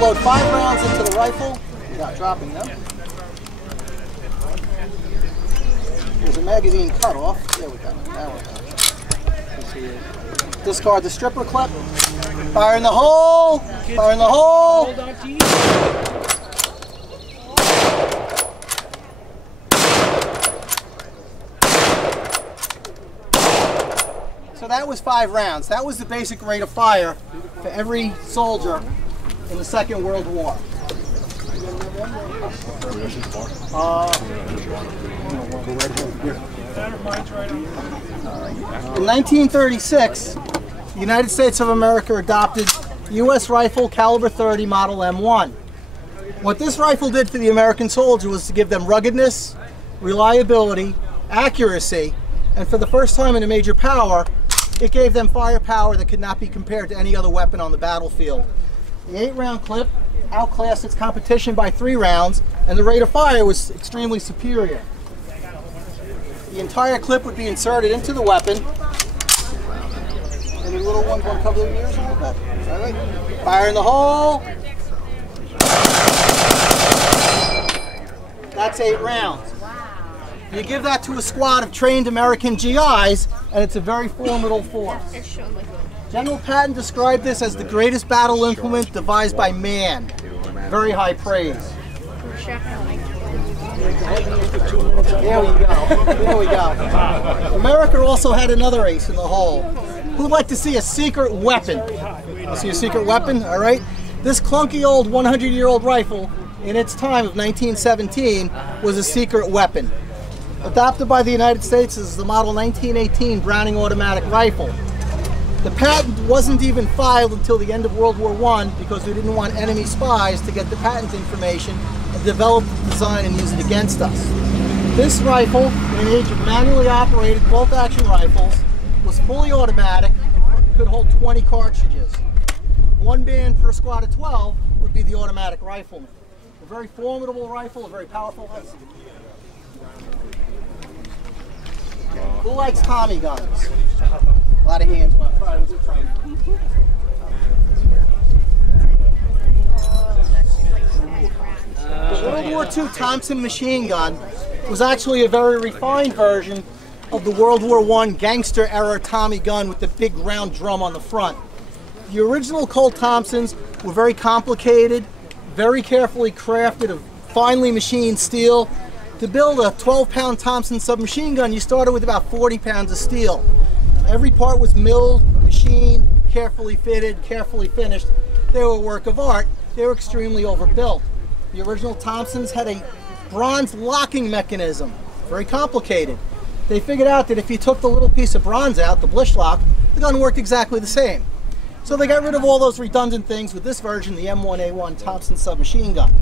load 5 rounds into the rifle without dropping them. There's a magazine cutoff. There we go. Now we're done. Discard the stripper clip. Fire in the hole. Fire in the hole. So that was 5 rounds. That was the basic rate of fire for every soldier in the Second World War. In 1936, the United States of America adopted U.S. rifle caliber 30 model M1. What this rifle did for the American soldier was to give them ruggedness, reliability, accuracy, and for the first time in a major power, it gave them firepower that could not be compared to any other weapon on the battlefield. The 8-round clip outclassed its competition by 3 rounds, and the rate of fire was extremely superior. The entire clip would be inserted into the weapon. Any little ones want to cover their ears a little bit? All right. Fire in the hole. That's 8 rounds. You give that to a squad of trained American GIs, and it's a very formidable force. General Patton described this as the greatest battle implement devised by man. Very high praise. There we go. There we go. America also had another ace in the hole. Who'd like to see a secret weapon? You see a secret weapon? All right. This clunky old 100-year-old rifle, in its time of 1917, was a secret weapon. Adopted by the United States as the model 1918 Browning automatic rifle. The patent wasn't even filed until the end of World War I because we didn't want enemy spies to get the patent information and develop the design and use it against us. This rifle, in the age of manually operated bolt-action rifles, was fully automatic and could hold 20 cartridges. 1 man per squad of 12 would be the automatic rifleman. A very formidable rifle, a very powerful rifle. Who likes Tommy guns? A lot of hands went up. The World War II Thompson machine gun was actually a very refined version of the World War I gangster era Tommy gun with the big round drum on the front. The original Colt Thompsons were very complicated, very carefully crafted of finely machined steel. To build a 12-pound Thompson submachine gun, you started with about 40 pounds of steel. Every part was milled, machined, carefully fitted, carefully finished. They were a work of art. They were extremely overbuilt. The original Thompsons had a bronze locking mechanism, very complicated. They figured out that if you took the little piece of bronze out, the blish lock, the gun worked exactly the same. So they got rid of all those redundant things with this version, the M1A1 Thompson submachine gun.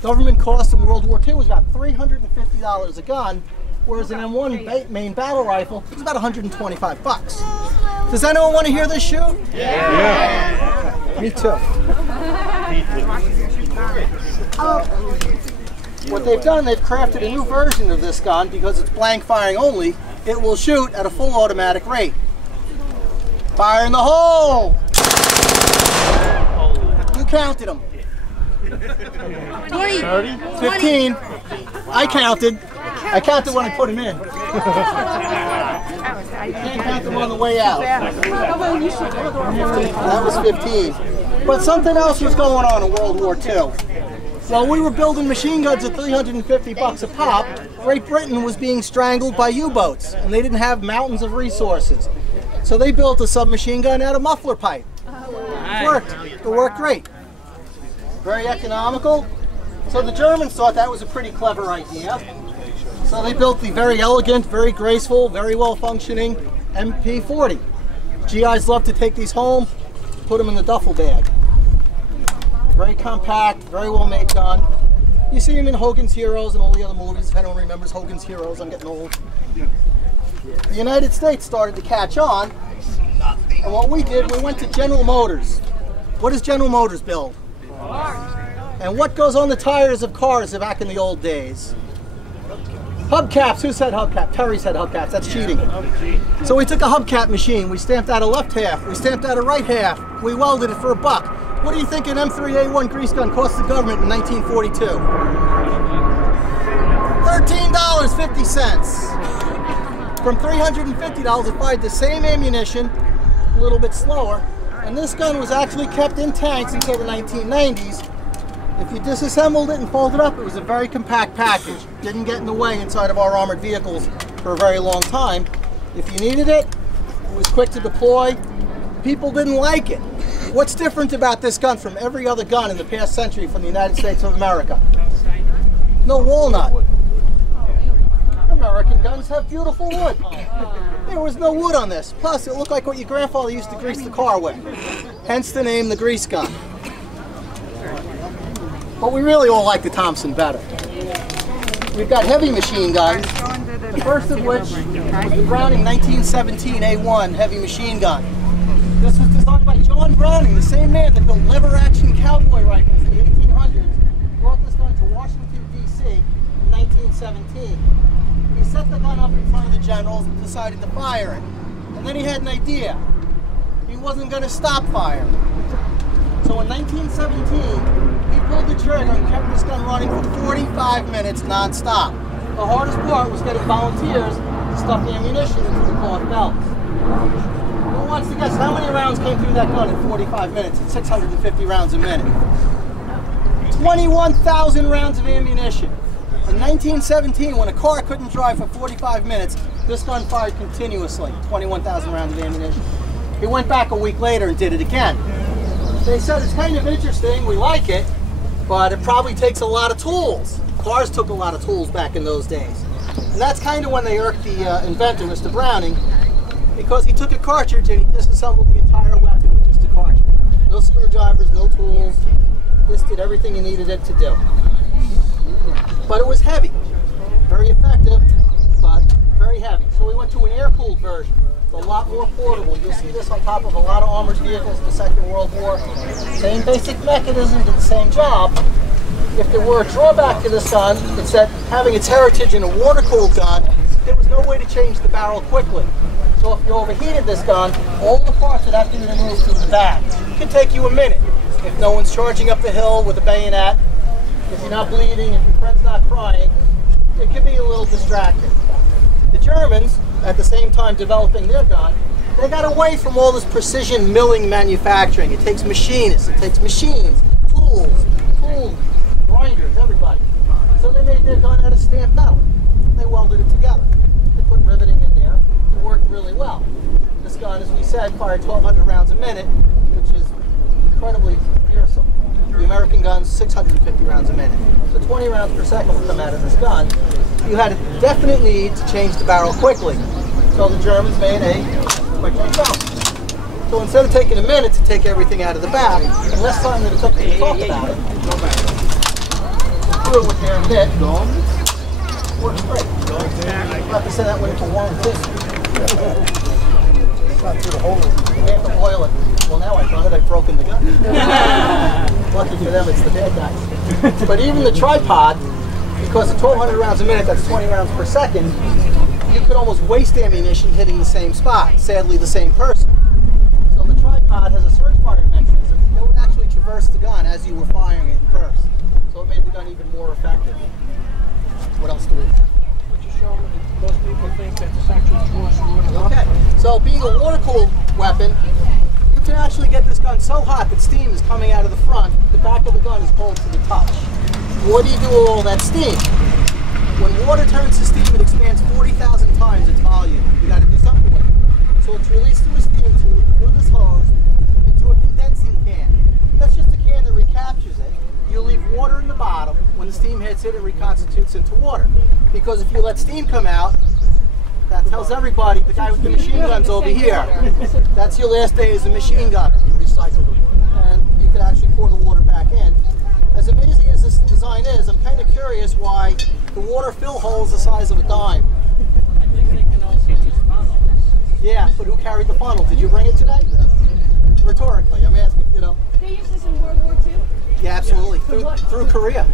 Government cost in World War II was about $350 a gun, whereas an M1 main battle rifle was about 125 bucks. Does anyone want to hear this shoot? Yeah. Me too. What they've done, they've crafted a new version of this gun because it's blank firing only. It will shoot at a full automatic rate. Fire in the hole! You counted them. 20, 15. I counted. I counted when I put them in. You can't count them on the way out. That was 15. But something else was going on in World War II. While we were building machine guns at 350 bucks a pop, Great Britain was being strangled by U-boats, and they didn't have mountains of resources. So they built a submachine gun out of muffler pipe. It worked. It worked great. Very economical. So the Germans thought that was a pretty clever idea. So they built the very elegant, very graceful, very well-functioning MP40. GIs love to take these home, put them in the duffel bag. Very compact, very well-made gun. You see them in Hogan's Heroes and all the other movies. If anyone remembers Hogan's Heroes, I'm getting old. The United States started to catch on, and what we did, we went to General Motors. What does General Motors build? And what goes on the tires of cars back in the old days? Hubcaps. Who said hubcap? Terry said hubcaps. That's cheating. So we took a hubcap machine. We stamped out a left half. We stamped out a right half. We welded it for $1. What do you think an M3A1 grease gun cost the government in 1942? $13.50. From $350, it fired the same ammunition, a little bit slower, and this gun was actually kept in tanks until the 1990s. If you disassembled it and folded it up, it was a very compact package. Didn't get in the way inside of our armored vehicles for a very long time. If you needed it, it was quick to deploy. People didn't like it. What's different about this gun from every other gun in the past century from the United States of America? No walnut. American guns have beautiful wood. There was no wood on this. Plus, it looked like what your grandfather used to grease the car with. Hence the name, the grease gun. But we really all like the Thompson better. We've got heavy machine guns, the first of which was the Browning 1917 A1 heavy machine gun. This was designed by John Browning, the same man that built lever-action cowboy rifles in the 1800s. Brought this gun to Washington, D.C. in 1917. He set the gun up in front of the generals and decided to fire it. And then he had an idea. He wasn't going to stop firing. So in 1917, he pulled the trigger and kept this gun running for 45 minutes non-stop. The hardest part was getting volunteers to stuff the ammunition into the cloth belts. Who wants to guess how many rounds came through that gun in 45 minutes at 650 rounds a minute? 21,000 rounds of ammunition. In 1917, when a car couldn't drive for 45 minutes, this gun fired continuously, 21,000 rounds of ammunition. He went back a week later and did it again. They said it's kind of interesting, we like it, but it probably takes a lot of tools. Cars took a lot of tools back in those days. And that's kind of when they irked the inventor, Mr. Browning, because he took a cartridge and he disassembled the entire weapon with just a cartridge. No screwdrivers, no tools. This did everything he needed it to do. But it was heavy. Very effective, but very heavy. So we went to an air-cooled version. It's a lot more portable. You'll see this on top of a lot of armored vehicles in the Second World War. Same basic mechanism, did the same job. If there were a drawback to this gun, it's that having its heritage in a water-cooled gun, there was no way to change the barrel quickly. So if you overheated this gun, all the parts would have to be removed through the back. It could take you a minute. If no one's charging up the hill with a bayonet, if you're not bleeding, if your friend's not crying, it can be a little distracting. The Germans, at the same time developing their gun, they got away from all this precision milling manufacturing. It takes machinists, it takes machines, tools, grinders, everybody. So they made their gun out of stamped metal. They welded it together. They put riveting in there. It worked really well. This gun, as we said, fired 1,200 rounds a minute, which is incredibly fearsome. The American gun's 650 rounds a minute. So 20 rounds per second would come out of this gun. You had a definite need to change the barrel quickly. So the Germans made a quick bounce. So instead of taking a minute to take everything out of the back, and less time than it took to talk about it, do it with their mitt. Works great. I'll have to send that one into warm tissue. Not through the hole. You have to boil it. Well, now I've done it. I've broken the gun. Lucky for them, it's the bad guys. But even the tripod, because at 1,200 rounds a minute, that's 20 rounds per second, you could almost waste ammunition hitting the same spot, sadly the same person. So the tripod has a surge fire mechanism that would actually traverse the gun as you were firing it in bursts. So it made the gun even more effective. What else do we have? Most people think that this actually forced water. Okay, so being a water-cooled weapon, you can actually get this gun so hot that steam is coming out of the front, the back of the gun is cold to the touch. What do you do with all that steam? When water turns to steam, it expands 40,000 times its volume. You got to do something with it. So it's released through a steam tube, through this hose, into a condensing can. That's just a can that recaptures it. You leave water in the bottom. When the steam hits it, it reconstitutes into water. Because if you let steam come out, that tells everybody the guy with the machine gun's over here. That's your last day as a machine gunner. Recyclable. And you can actually pour the water back in. As amazing as this design is, I'm kind of curious why the water fill hole is the size of a dime. I think they can also use funnels. Yeah, but who carried the funnel? Did you bring it today? Rhetorically, I'm asking, you know. Did they use this in World War II? Yeah, absolutely. Through Korea.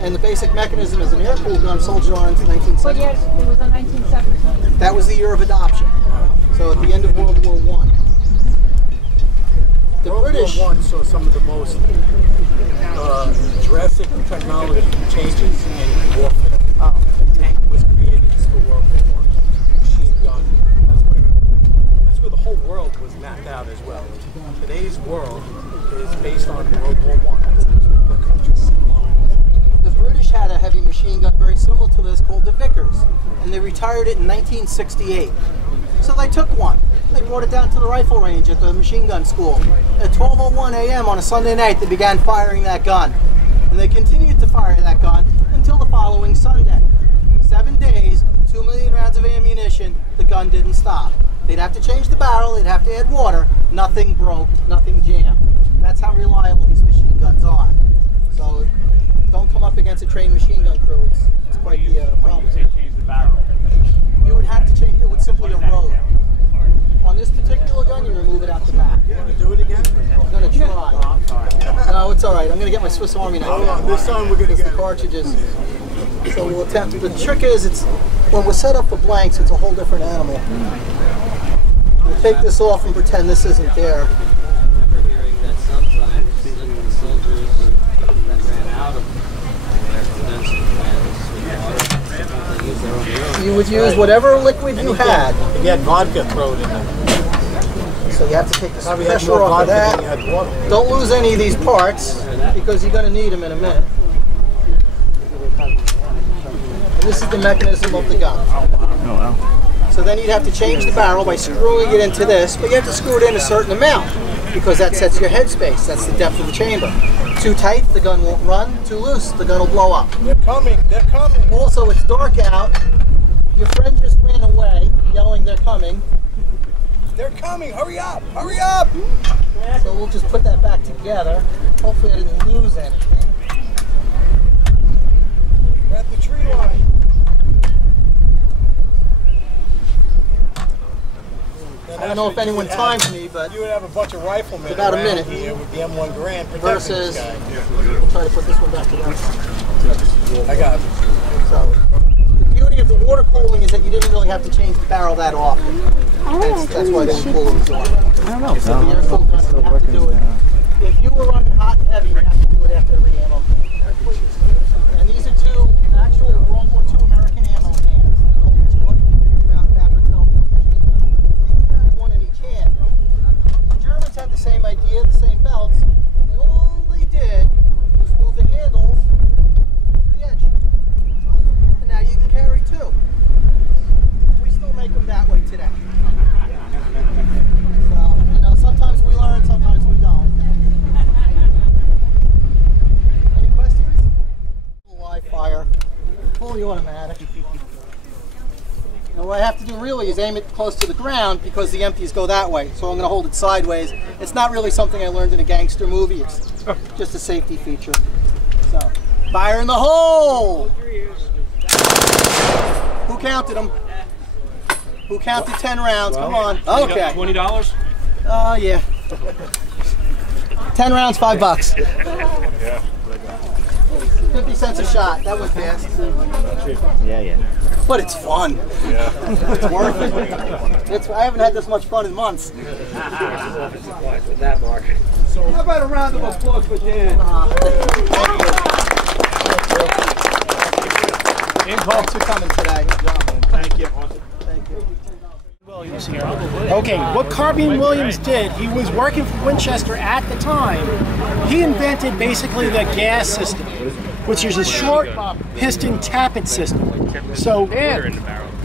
And the basic mechanism is an air-cooled gun soldiered on into 1970. But yes, it was in 1917. That was the year of adoption. So at the end of World War I. The British British. War I saw some of the most drastic technology changes in warfare. The tank was created for World War I. Machine gun. That's where the whole world was mapped out as well. Today's world is based on World War I. The country's The British had a heavy machine gun very similar to this called the Vickers, and they retired it in 1968. So they took one. They brought it down to the rifle range at the machine gun school. At 12:01 a.m. on a Sunday night, they began firing that gun. And they continued to fire that gun until the following Sunday. 7 days, 2 million rounds of ammunition, the gun didn't stop. They'd have to change the barrel, they'd have to add water, nothing broke, nothing jammed. That's how reliable these machine guns are. So don't come up against a trained machine gun crew, it's quite the problem. You say change the barrel. You would have to change, it would simply erode. On this particular gun, you remove it out the back. You want to do it again? I'm going to try. No, it's all right. I'm going to get my Swiss Army knife. Hold on, this time we're going to It's get the cartridges. So we'll attempt. The trick is, it's when we're set up for blanks, it's a whole different animal. We'll take this off and pretend this isn't there. Hearing that sometimes the soldiers that ran out of their condensing plans with water, they use their own urine. You would use whatever liquid you had. You get vodka thrown in there. So you have to take the Probably had pressure more off of vodka than that. you had water. Don't lose any of these parts because you're going to need them in a minute. And this is the mechanism of the gun. So then you'd have to change the barrel by screwing it into this, but you have to screw it in a certain amount because that sets your headspace. That's the depth of the chamber. Too tight, the gun won't run. Too loose, the gun will blow up. They're coming, they're coming. Also, it's dark out. Your friend just ran away, yelling they're coming. They're coming, hurry up, hurry up. So we'll just put that back together. Hopefully I didn't lose anything. We're at the tree line. I don't know if anyone timed me, but You would have a bunch of riflemen about a around minute. here with the M1 Grand protecting versus, this guy. we'll try to put this one back together. I got it. So, the beauty of the water cooling is that you didn't really have to change the barrel that often. That's why they were cooling so often. I don't know. So the air-cooled gun, you have to do it. If you were running hot and heavy, you have to do it after every ammo can. And these are two actual World War II American ammo cans. Hold 200 round fabric felt machine gun. You carry one in each hand. The Germans had the same idea, the same belts, and all they did was move the handles to the edge. And now you can carry two. We still make them that way today. So, you know, sometimes we learn, sometimes we don't. Any questions? Live fire, fully automatic. Now what I have to do really is aim it close to the ground because the empties go that way. So I'm going to hold it sideways. It's not really something I learned in a gangster movie. It's just a safety feature. So, fire in the hole! Who counted them? Who counted 10 rounds? Come on. Okay. $20? Oh, yeah. 10 rounds, $5. Yeah. 50 cents a shot. That was fast. Yeah. But it's fun. Yeah. It's worth it. I haven't had this much fun in months. With that, Mark. How about a round of applause for Dan? Thanks for coming today. Thank you. Thank you. Williams here. Okay, what Carbine Williams did, he was working for Winchester at the time. He invented basically the gas system, which is a short piston tappet system. So,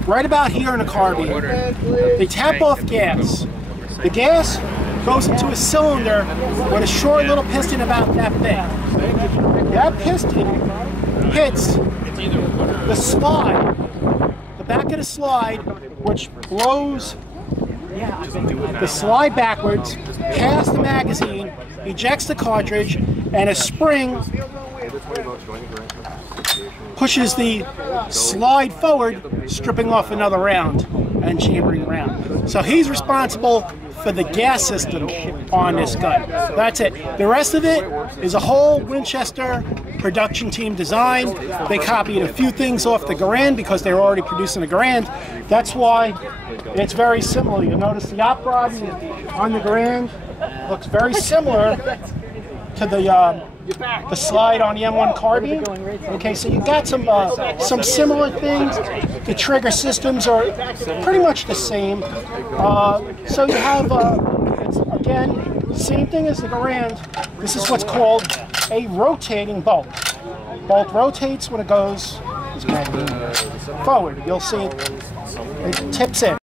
right about here in a carbine, they tap off gas. The gas goes into a cylinder with a short little piston about that big. That piston hits the slide, the back of the slide, which blows the slide backwards past the magazine, ejects the cartridge, and a spring pushes the slide forward, stripping off another round and chambering around. So he's responsible for the gas system on this gun. That's it. The rest of it is a whole Winchester production team design. They copied a few things off the Garand because they were already producing a Garand. That's why it's very similar. You'll notice the op rod on the Garand Looks very similar to the slide on the M1 carbine. Okay, so you've got some similar things. The trigger systems are pretty much the same. So you have, again, same thing as the Garand. This is what's called a rotating bolt. Bolt rotates when it goes forward. You'll see it tips in.